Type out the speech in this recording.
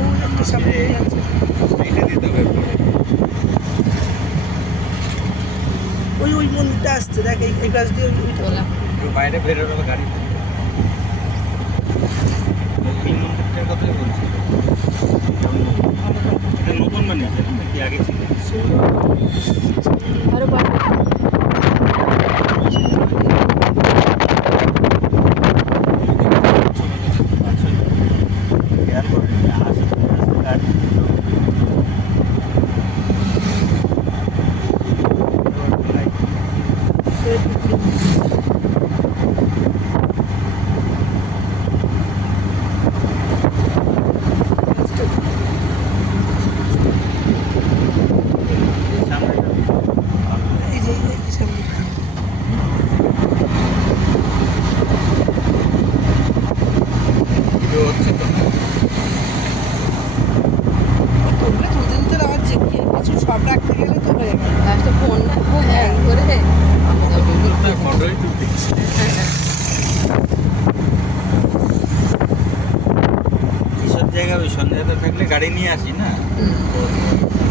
ওই একটা সামনে আছে, এটা দিতে হবে পরে। ওই ওই মন্দিরটা আসছে দেখ, এই পাশ দিয়ে ওইটা একটু বাইরে বেরোনো গাড়ি এই মন্দিরটার কথাই বলছি। এটা নতুন বানিয়েছে নাকি আগে ছিল? আরো বাড়বে। এয়ারপোর্ট আসে গাড়ি এই যে এই সামনে। হচ্ছে তো তোমরা দুদিন তো আবার চেকিয়ে কিছু সব রাখতে গেলে তো হয়ে গেল। লাস্টে ফোন না হ্যাং করে ফটোই তুলতে এইসব জায়গায় ওই সন্ধ্যাতে থাকলে গাড়ি নিয়ে আসি না, তো